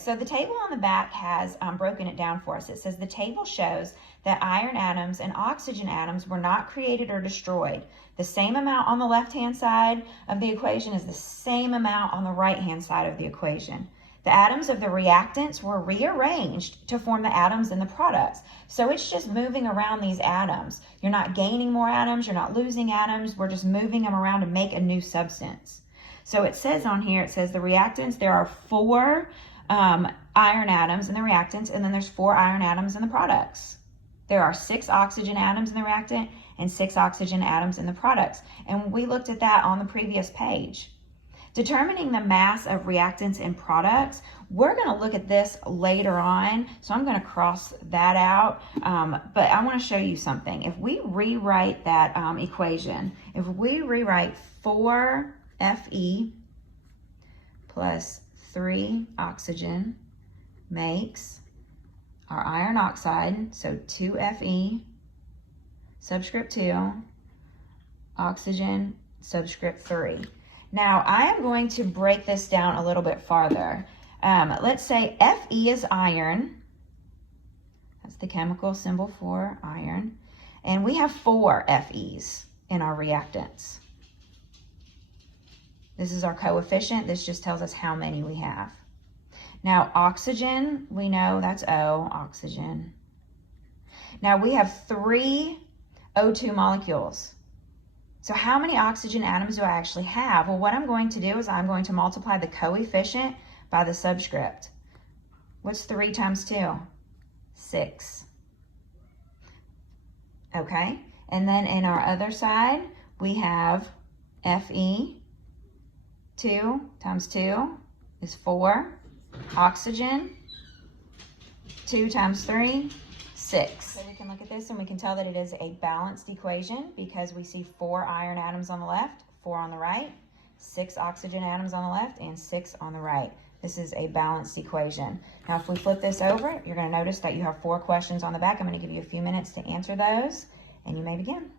So the table on the back has broken it down for us. It says the table shows that iron atoms and oxygen atoms were not created or destroyed. The same amount on the left-hand side of the equation is the same amount on the right-hand side of the equation. The atoms of the reactants were rearranged to form the atoms in the products. So it's just moving around these atoms. You're not gaining more atoms, you're not losing atoms, we're just moving them around to make a new substance. So it says on here, it says the reactants, there are 4 iron atoms in the reactants, and then there's 4 iron atoms in the products. There are 6 oxygen atoms in the reactant and 6 oxygen atoms in the products. And we looked at that on the previous page. Determining the mass of reactants and products, we're going to look at this later on, so I'm going to cross that out, but I want to show you something. If we rewrite that equation, if we rewrite 4Fe plus 3 oxygen makes our iron oxide, so 2Fe, subscript 2, oxygen, subscript 3. Now, I am going to break this down a little bit farther. Let's say Fe is iron. That's the chemical symbol for iron. And we have 4 Fe's in our reactants. This is our coefficient. This just tells us how many we have. Now, oxygen, we know that's O, oxygen. Now, we have 3 O2 molecules. So how many oxygen atoms do I actually have? Well, what I'm going to do is I'm going to multiply the coefficient by the subscript. What's 3 times 2? 6. Okay, and then in our other side, we have Fe. 2 times 2 is 4. Oxygen, 2 times 3, 6. So we can look at this and we can tell that it is a balanced equation because we see 4 iron atoms on the left, 4 on the right, 6 oxygen atoms on the left, and 6 on the right. This is a balanced equation. Now, if we flip this over, you're going to notice that you have 4 questions on the back. I'm going to give you a few minutes to answer those, and you may begin.